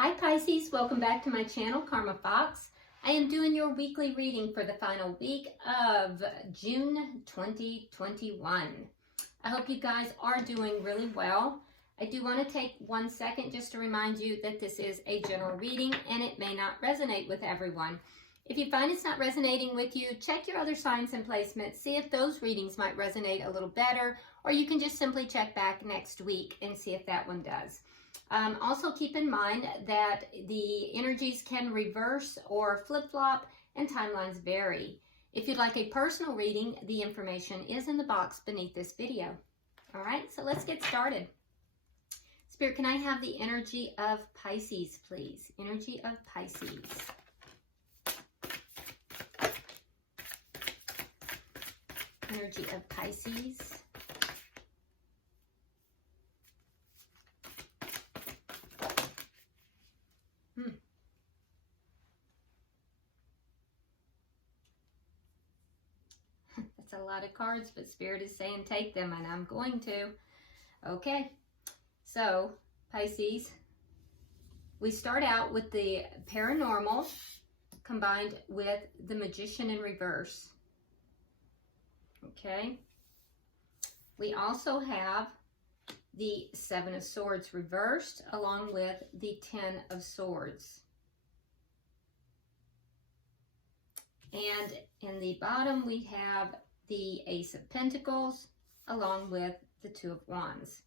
Hi Pisces, welcome back to my channel, Karma Fox. I am doing your weekly reading for the final week of June 2021. I hope you guys are doing really well. I do want to take 1 second just to remind you that this is a general reading and it may not resonate with everyone. If you find it's not resonating with you, check your other signs and placements, see if those readings might resonate a little better, or you can just simply check back next week and see if that one does. Also keep in mind that the energies can reverse or flip-flop and timelines vary. If you'd like a personal reading, the information is in the box beneath this video. All right, so let's get started. Spirit, can I have the energy of Pisces, please? Energy of Pisces. Energy of Pisces. That's a lot of cards, but Spirit is saying take them, and I'm going to. Okay, so Pisces, we start out with the paranormal combined with the Magician in reverse. Okay, we also have the Seven of Swords reversed along with the Ten of Swords. And in the bottom we have the Ace of Pentacles along with the Two of Wands.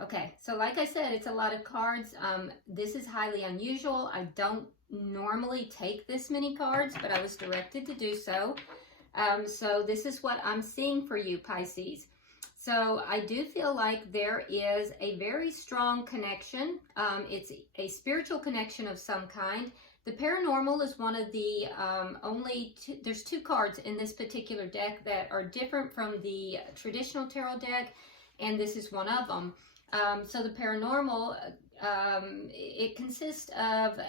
Okay, so like I said, it's a lot of cards. This is highly unusual. I don't normally take this many cards, but I was directed to do so. So this is what I'm seeing for you, Pisces. So I do feel like there is a very strong connection. It's a spiritual connection of some kind. The paranormal is one of the there's two cards in this particular deck that are different from the traditional tarot deck, and this is one of them. So the paranormal, it consists of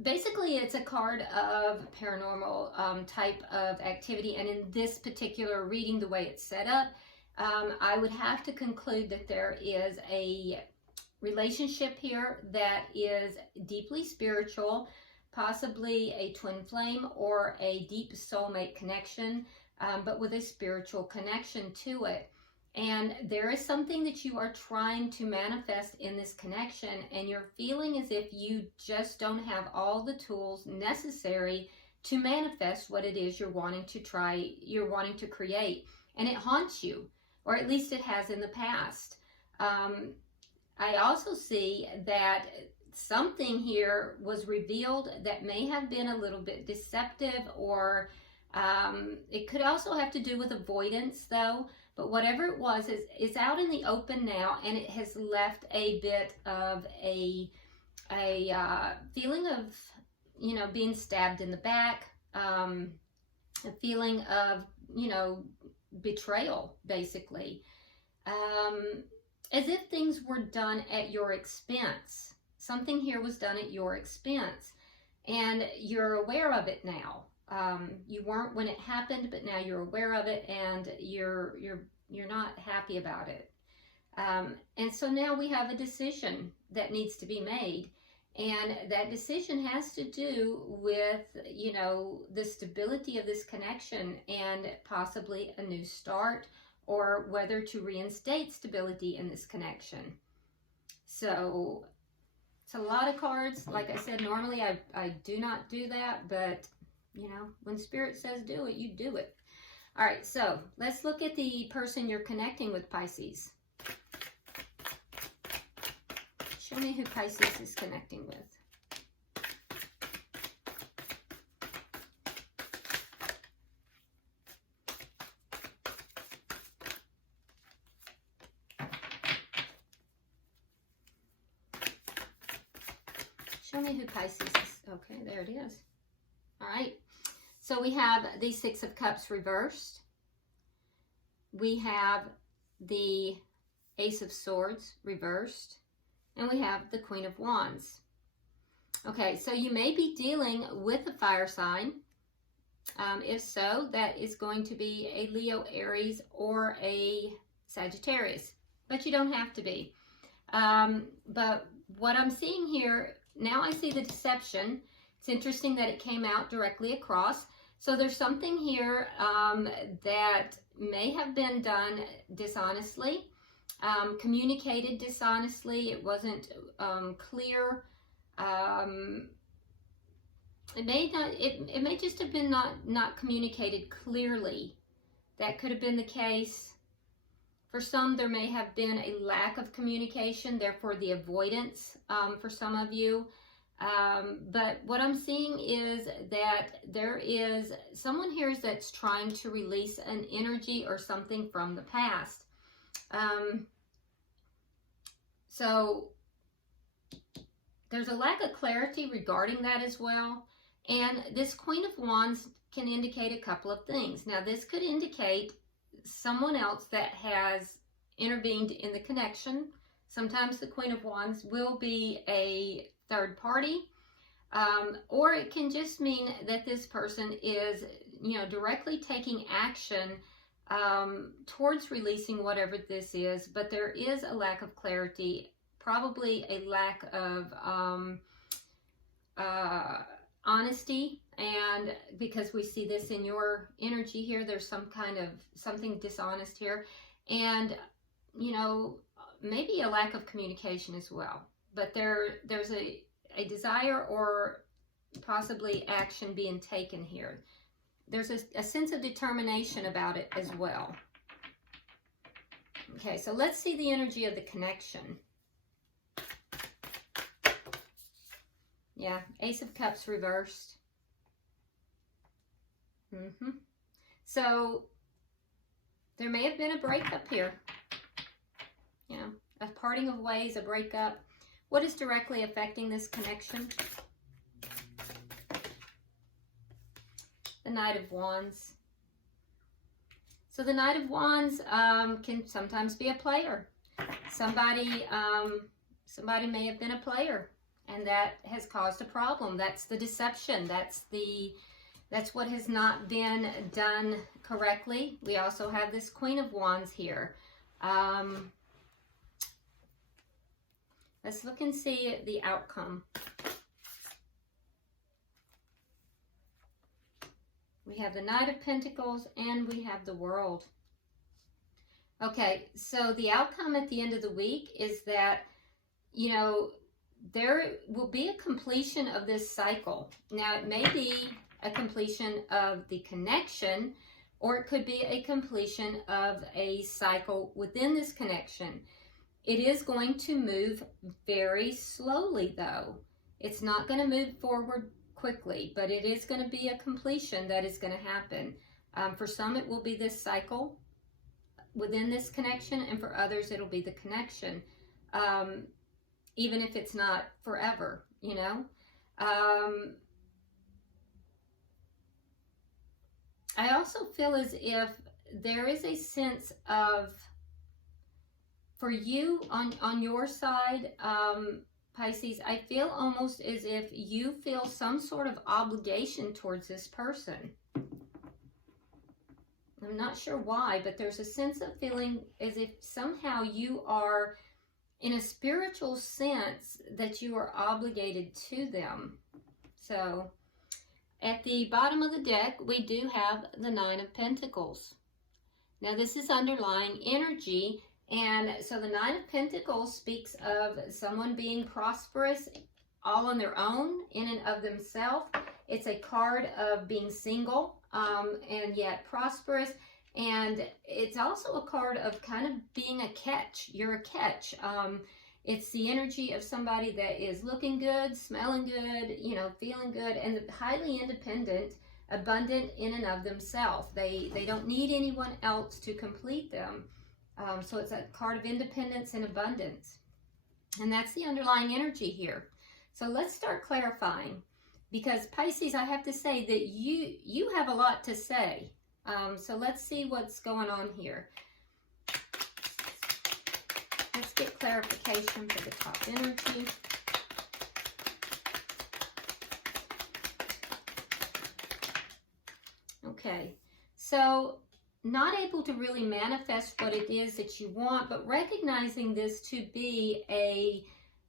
basically it's a card of paranormal type of activity, and in this particular reading, the way it's set up, I would have to conclude that there is a relationship here that is deeply spiritual, possibly a twin flame or a deep soulmate connection, but with a spiritual connection to it. And there is something that you are trying to manifest in this connection, and you're feeling as if you just don't have all the tools necessary to manifest what it is you're wanting to create. And it haunts you, or at least it has in the past. I also see that something here was revealed that may have been a little bit deceptive, or it could also have to do with avoidance though. But whatever it was, it's out in the open now, and it has left a bit of a feeling of, you know, being stabbed in the back, a feeling of, you know, betrayal, basically. As if things were done at your expense. Something here was done at your expense, and you're aware of it now. You weren't when it happened, but now you're aware of it, and you're not happy about it. And so now we have a decision that needs to be made, and that decision has to do with, you know, the stability of this connection and possibly a new start, or whether to reinstate stability in this connection. So it's a lot of cards. Like I said, normally I do not do that, but you know, when Spirit says do it, you do it. All right, so let's look at the person you're connecting with, Pisces. Show me who Pisces is connecting with. Show me who Pisces is. Okay, there it is. All right. So we have the Six of Cups reversed. We have the Ace of Swords reversed. And we have the Queen of Wands. Okay, so you may be dealing with a fire sign. If so, that is going to be a Leo, Aries, or a Sagittarius. But you don't have to be. But what I'm seeing here, now I see the deception. It's interesting that it came out directly across. So there's something here that may have been done dishonestly, communicated dishonestly. It wasn't clear. It may just have been not communicated clearly. That could have been the case. For some, there may have been a lack of communication, therefore the avoidance for some of you. But what I'm seeing is that there is someone here that's trying to release an energy or something from the past. So there's a lack of clarity regarding that as well. And this Queen of Wands can indicate a couple of things. Now, this could indicate someone else that has intervened in the connection. Sometimes the Queen of Wands will be a third party, or it can just mean that this person is, directly taking action towards releasing whatever this is, but there is a lack of clarity, probably a lack of honesty, and because we see this in your energy here, there's something dishonest here, and maybe a lack of communication as well. But there's a desire or possibly action being taken here. There's a sense of determination about it as well. Okay, so let's see the energy of the connection. Yeah, Ace of Cups reversed. So there may have been a breakup here. A parting of ways, a breakup. What is directly affecting this connection? The Knight of Wands. So the Knight of Wands can sometimes be a player. Somebody may have been a player, and that has caused a problem. That's the deception. That's what has not been done correctly. We also have this Queen of Wands here. Let's look and see the outcome. We have the Knight of Pentacles and we have the World. Okay, so the outcome at the end of the week is that, there will be a completion of this cycle. Now, it may be a completion of the connection, or it could be a completion of a cycle within this connection. It is going to move very slowly, though. It's not going to move forward quickly, but it is going to be a completion that is going to happen. For some, it will be this cycle within this connection, and for others, it'll be the connection, even if it's not forever, I also feel as if there is a sense of, for you on your side, Pisces, I feel almost as if you feel some sort of obligation towards this person. I'm not sure why, but there's a sense of feeling as if somehow you are, in a spiritual sense, that you are obligated to them. So, at the bottom of the deck, we do have the Nine of Pentacles. Now, this is underlying energy. And so the Nine of Pentacles speaks of someone being prosperous all on their own, in and of themselves. It's a card of being single and yet prosperous. And it's also a card of kind of being a catch. You're a catch. It's the energy of somebody that is looking good, smelling good, feeling good, and highly independent, abundant in and of themselves. They don't need anyone else to complete them. So it's a card of independence and abundance. And that's the underlying energy here. So let's start clarifying. Because Pisces, I have to say that you have a lot to say. So let's see what's going on here. Let's get clarification for the top energy. Okay, so not able to really manifest what it is that you want, but recognizing this to be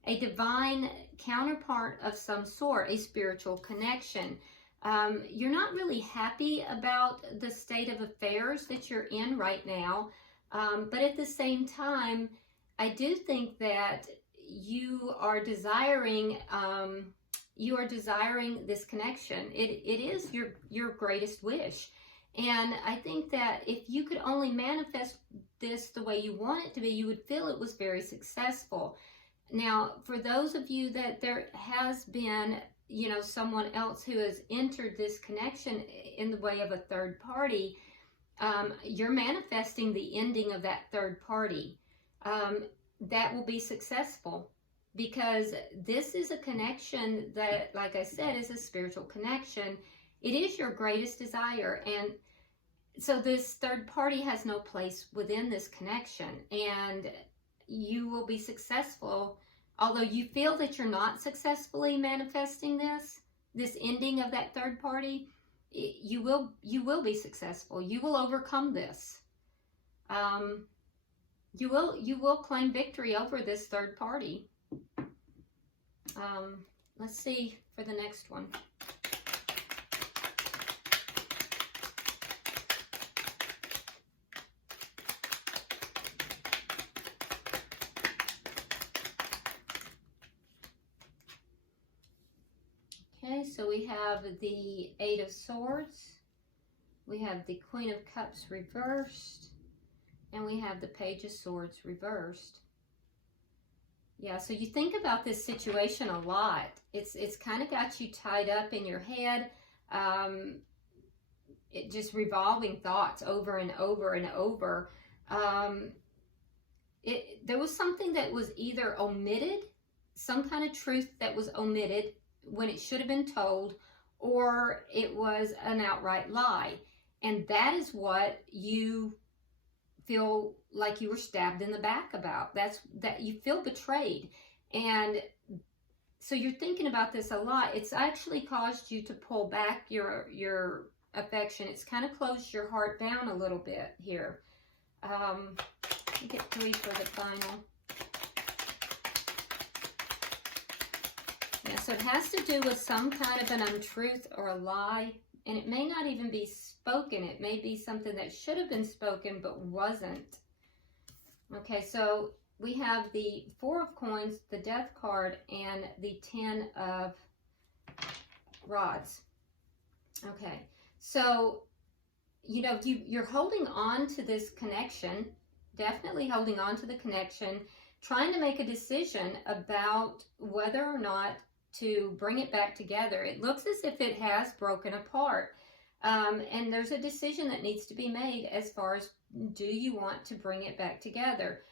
a divine counterpart of some sort, a spiritual connection. You're not really happy about the state of affairs that you're in right now, but at the same time, I do think that you are desiring this connection. It is your greatest wish. And I think that if you could only manifest this the way you want it to be, you would feel it was very successful. Now, for those of you that there has been, you know, someone else who has entered this connection in the way of a third party, you're manifesting the ending of that third party. That will be successful, because this is a connection that, like I said, is a spiritual connection. It is your greatest desire. And so this third party has no place within this connection, and you will be successful. Although you feel that you're not successfully manifesting this ending of that third party, you will be successful. You will overcome this. You will claim victory over this third party. Let's see for the next one. Okay, so we have the Eight of Swords, we have the Queen of Cups reversed, and we have the Page of Swords reversed. Yeah, so you think about this situation a lot. It's kind of got you tied up in your head. It just revolving thoughts over and over and over. There was something that was either omitted, some kind of truth that was omitted when it should have been told, or it was an outright lie. And that is what you feel like you were stabbed in the back about. That you feel betrayed. And so you're thinking about this a lot. It's actually caused you to pull back your affection. It's kind of closed your heart down a little bit here. Let me get 3 for the final. Yeah, so it has to do with some kind of an untruth or a lie, and it may not even be spoken. It may be something that should have been spoken but wasn't. Okay, so we have the Four of Coins, the Death card, and the 10 of Rods. Okay, so, you know, you're holding on to this connection, definitely holding on to the connection, trying to make a decision about whether or not to bring it back together. It looks as if it has broken apart. And there's a decision that needs to be made as far as, do you want to bring it back together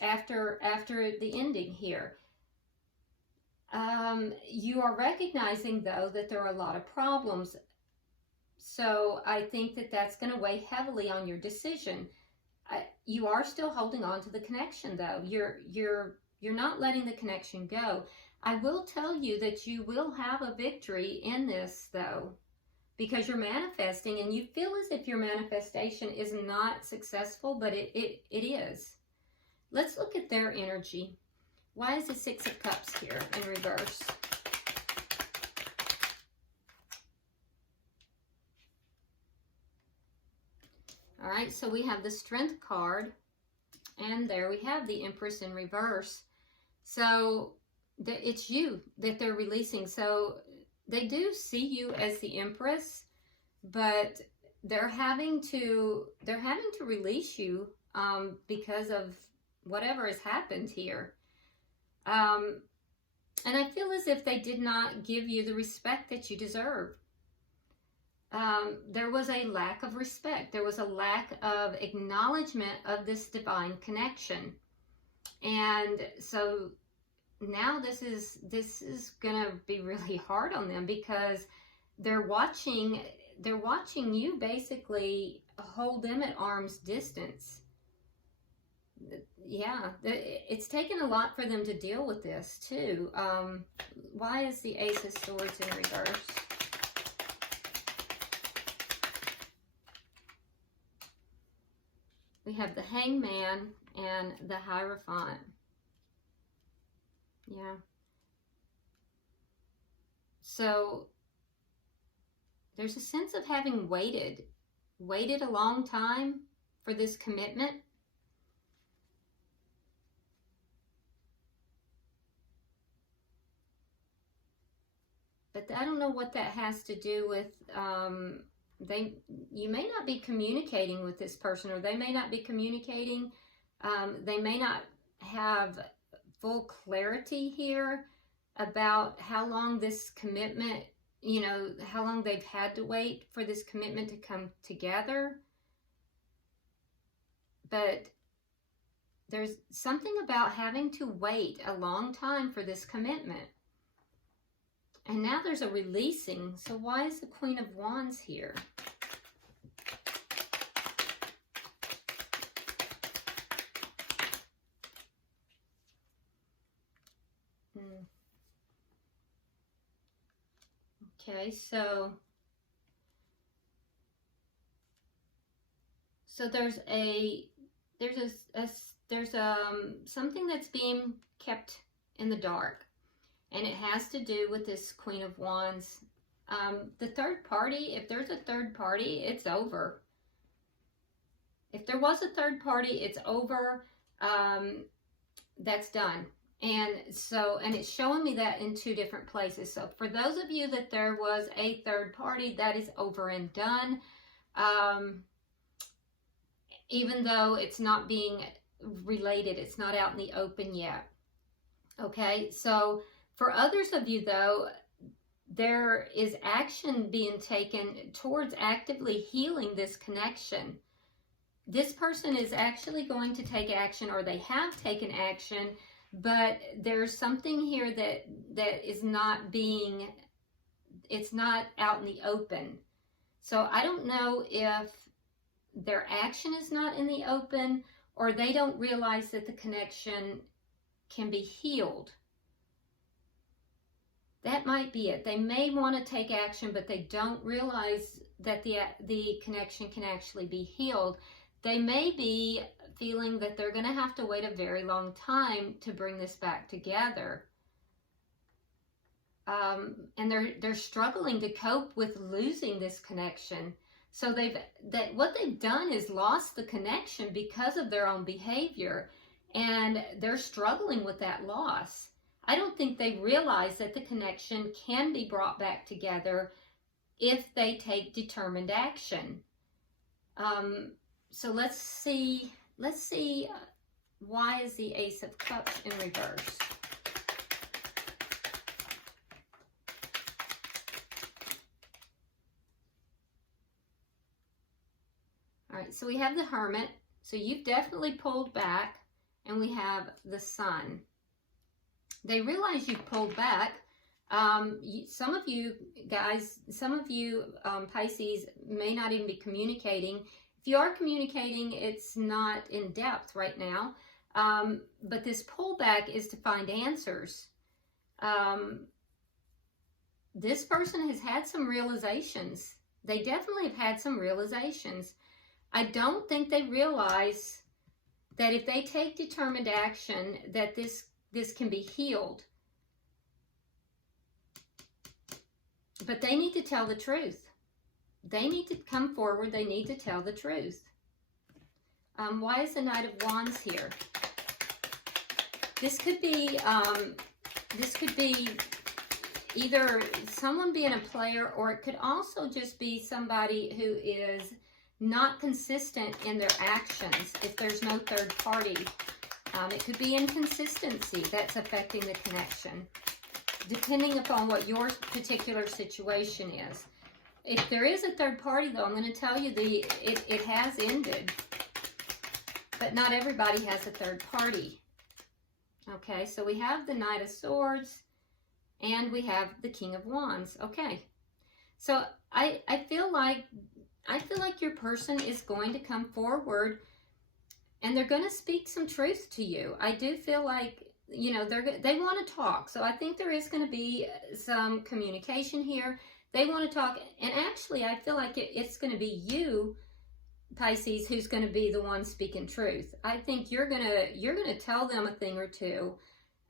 after the ending here? You are recognizing, though, that there are a lot of problems. So I think that that's going to weigh heavily on your decision. You are still holding on to the connection, though. You're not letting the connection go. I will tell you that you will have a victory in this, though, because you're manifesting, and you feel as if your manifestation is not successful, but it is. Let's look at their energy. Why is the Six of Cups here in reverse? All right, so we have the Strength card, and there we have the Empress in reverse. So it's you that they're releasing. So they do see you as the Empress, but they're having to release you because of whatever has happened here. And I feel as if they did not give you the respect that you deserve. There was a lack of respect. There was a lack of acknowledgement of this divine connection. And so now this is going to be really hard on them, because they're watching you basically hold them at arm's distance. Yeah, it's taken a lot for them to deal with this too. Why is the Ace of Swords in reverse? We have the Hangman and the Hierophant. Yeah. So there's a sense of having waited a long time for this commitment. But I don't know what that has to do with, you may not be communicating with this person, or they may not be communicating. They may not have full clarity here about how long this commitment, you know, how long they've had to wait for this commitment to come together. But there's something about having to wait a long time for this commitment. And now there's a releasing. So why is the Queen of Wands here? Okay, so there's something that's being kept in the dark. And it has to do with this Queen of Wands. The third party, if there's a third party, it's over. If there was a third party, it's over. That's done. And it's showing me that in two different places. So for those of you that there was a third party, that is over and done. Even though it's not being related, it's not out in the open yet. Okay, so for others of you, though, there is action being taken towards actively healing this connection. This person is actually going to take action, or they have taken action, but there's something here that is not being, it's not out in the open. So I don't know if their action is not in the open, or they don't realize that the connection can be healed. That might be it. They may want to take action, but they don't realize that the connection can actually be healed. They may be feeling that they're going to have to wait a very long time to bring this back together. And they're struggling to cope with losing this connection. So what they've done is lost the connection because of their own behavior, and they're struggling with that loss. I don't think they realize that the connection can be brought back together if they take determined action. So let's see why is the Ace of Cups in reverse? All right, so we have the Hermit. So you've definitely pulled back, and we have the Sun. They realize you've pulled back. Some of you guys, Pisces, may not even be communicating. If you are communicating, it's not in depth right now. But this pullback is to find answers. This person has had some realizations. They definitely have had some realizations. I don't think they realize that if they take determined action, that this can be healed. But they need to tell the truth. They need to come forward. They need to tell the truth. Why is the Knight of Wands here? This could be either someone being a player, or it could also just be somebody who is not consistent in their actions if there's no third party. It could be inconsistency that's affecting the connection, depending upon what your particular situation is. If there is a third party, though, I'm going to tell you it has ended, but not everybody has a third party. Okay, so we have the Knight of Swords, and we have the King of Wands. Okay, so I feel like your person is going to come forward, and they're going to speak some truth to you. I do feel like, you know, they want to talk. So I think there is going to be some communication here. They want to talk, and actually I feel like it's going to be you, Pisces, who's going to be the one speaking truth. I think you're going to tell them a thing or two.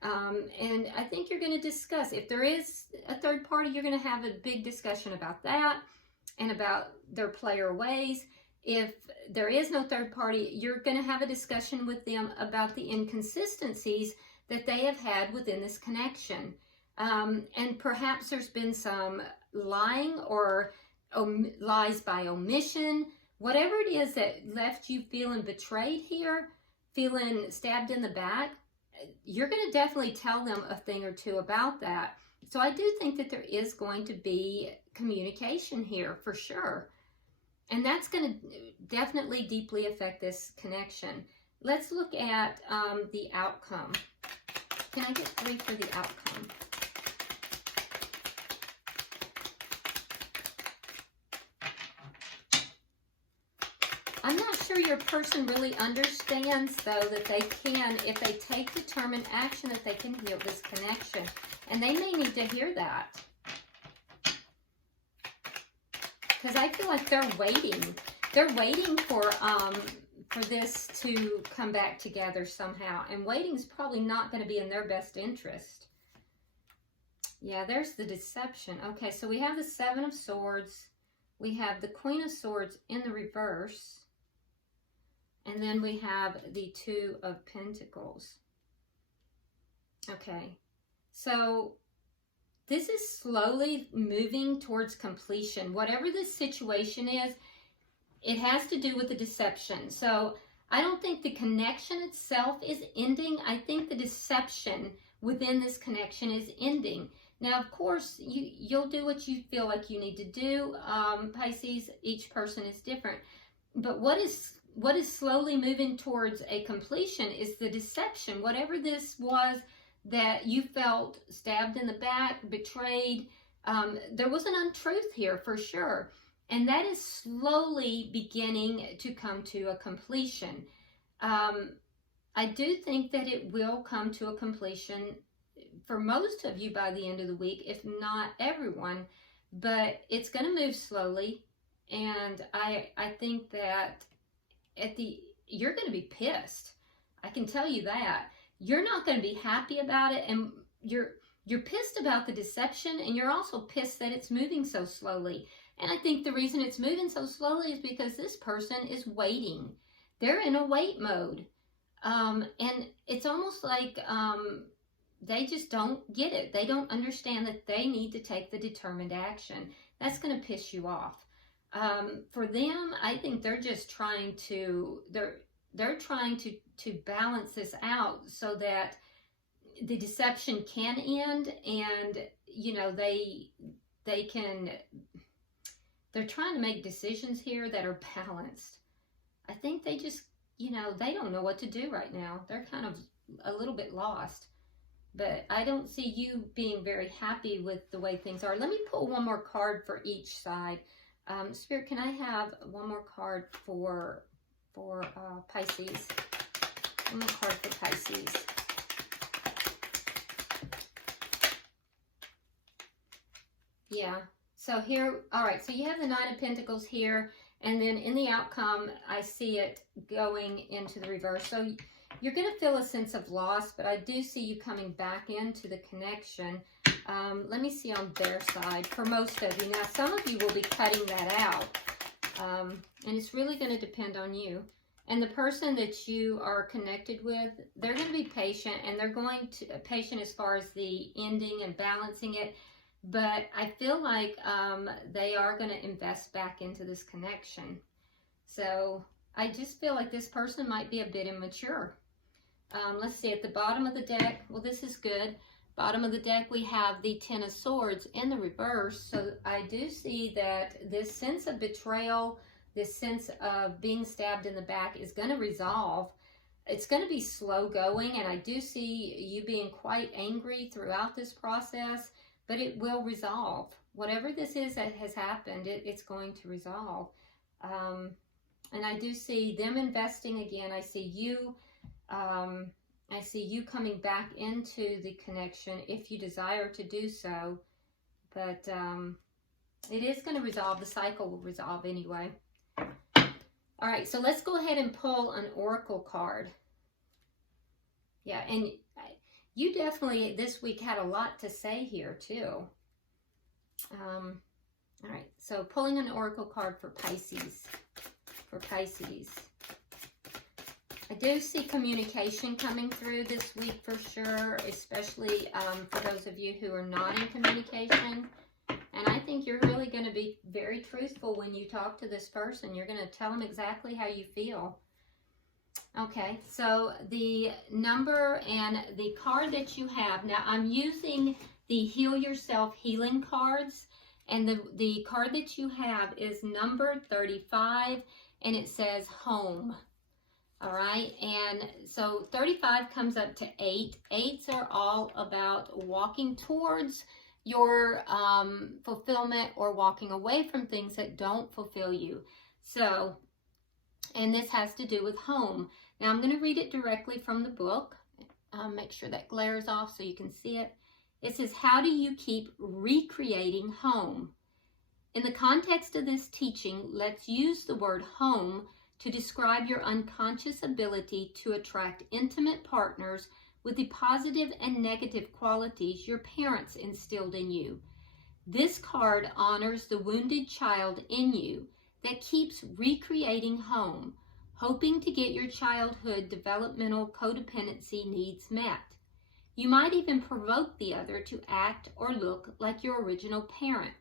And I think you're going to discuss, if there is a third party, you're going to have a big discussion about that and about their player ways. If there is no third party, you're going to have a discussion with them about the inconsistencies that they have had within this connection. And perhaps there's been some lying or lies by omission. Whatever it is that left you feeling betrayed here, feeling stabbed in the back, you're going to definitely tell them a thing or two about that. So I do think that there is going to be communication here for sure. And that's going to definitely deeply affect this connection. Let's look at the outcome. Can I get 3 for the outcome? I'm not sure your person really understands, though, that they can, if they take determined action, that they can heal this connection. And they may need to hear that. Because I feel like they're waiting. They're waiting for this to come back together somehow. And waiting is probably not going to be in their best interest. Yeah, there's the deception. Okay, so we have the 7 of Swords. We have the Queen of Swords in the reverse. And then we have the 2 of Pentacles. Okay, so this is slowly moving towards completion. Whatever this situation is, it has to do with the deception. So I don't think the connection itself is ending. I think the deception within this connection is ending. Now, of course, you'll do what you feel like you need to do. Pisces, each person is different. But what is slowly moving towards a completion is the deception. Whatever this was that you felt stabbed in the back, betrayed, there was an untruth here for sure. And that is slowly beginning to come to a completion. I do think that it will come to a completion for most of you by the end of the week, if not everyone. But it's going to move slowly. And I think that you're going to be pissed. I can tell you that. You're not going to be happy about it, and you're pissed about the deception, and you're also pissed that it's moving so slowly. And I think the reason it's moving so slowly is because this person is waiting. They're in a wait mode. And it's almost like they just don't get it. They don't understand that they need to take the determined action. That's going to piss you off. For them, I think they're just trying to, they're trying to balance this out so that the deception can end, and, you know, they're trying to make decisions here that are balanced. I think they just, you know, they don't know what to do right now. They're kind of a little bit lost. But I don't see you being very happy with the way things are. Let me pull one more card for each side. Spirit, can I have one more card for Pisces? One more card for Pisces. Yeah. So here, all right, so you have the 9 of Pentacles here, and then in the outcome, I see it going into the reverse. So you're going to feel a sense of loss, but I do see you coming back into the connection. Let me see on their side for most of you. Now, some of you will be cutting that out, and it's really going to depend on you. And the person that you are connected with, they're going to be patient, and they're going to patient as far as the ending and balancing it. But I feel like they are going to invest back into this connection. So I just feel like this person might be a bit immature. Let's see, at the bottom of the deck, well, this is good. Bottom of the deck, we have the 10 of Swords in the reverse. So I do see that this sense of betrayal, this sense of being stabbed in the back is going to resolve. It's going to be slow going, and I do see you being quite angry throughout this process, but it will resolve. Whatever this is that has happened, it's going to resolve. And I do see them investing again. I see you coming back into the connection if you desire to do so. But it is going to resolve. The cycle will resolve anyway. All right, so let's go ahead and pull an oracle card. Yeah, and You definitely this week had a lot to say here too. All right, so pulling an oracle card for Pisces. For Pisces. I do see communication coming through this week for sure, especially for those of you who are not in communication. And I think you're really going to be very truthful when you talk to this person. You're going to tell them exactly how you feel. Okay, so the number and the card that you have. Now, I'm using the Heal Yourself Healing cards. And the card that you have is number 35, and it says home. All right, and so 35 comes up to 8. 8s are all about walking towards your fulfillment or walking away from things that don't fulfill you. So, and this has to do with home. Now, I'm going to read it directly from the book. Make sure that glares off so you can see it. It says, how do you keep recreating home? In the context of this teaching, let's use the word home to describe your unconscious ability to attract intimate partners with the positive and negative qualities your parents instilled in you. This card honors the wounded child in you that keeps recreating home, hoping to get your childhood developmental codependency needs met. You might even provoke the other to act or look like your original parent.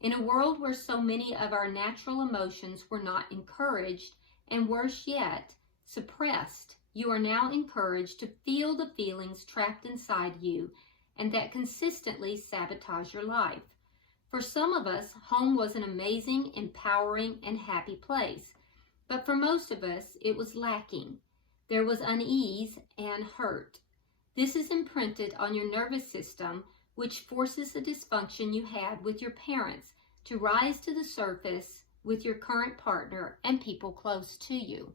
In a world where so many of our natural emotions were not encouraged, and worse yet, suppressed, you are now encouraged to feel the feelings trapped inside you and that consistently sabotage your life. For some of us, home was an amazing, empowering, and happy place. But for most of us, it was lacking. There was unease and hurt. This is imprinted on your nervous system, which forces the dysfunction you had with your parents to rise to the surface with your current partner and people close to you.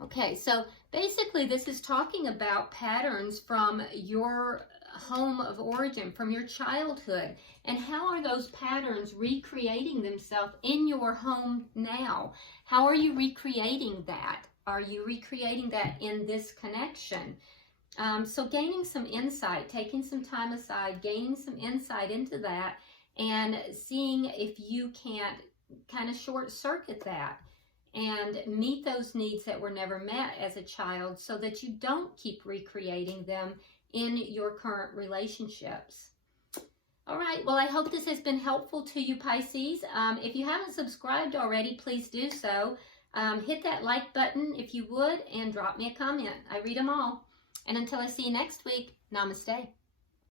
Okay, so basically this is talking about patterns from your home of origin, from your childhood, and how are those patterns recreating themselves in your home now? How are you recreating that? Are you recreating that in this connection? So gaining some insight, taking some time aside, gaining some insight into that, and seeing if you can't kind of short circuit that and meet those needs that were never met as a child so that you don't keep recreating them in your current relationships. All right, well, I hope this has been helpful to you, Pisces. If you haven't subscribed already, please do so. Hit that like button if you would, and drop me a comment. I read them all. And until I see you next week, namaste.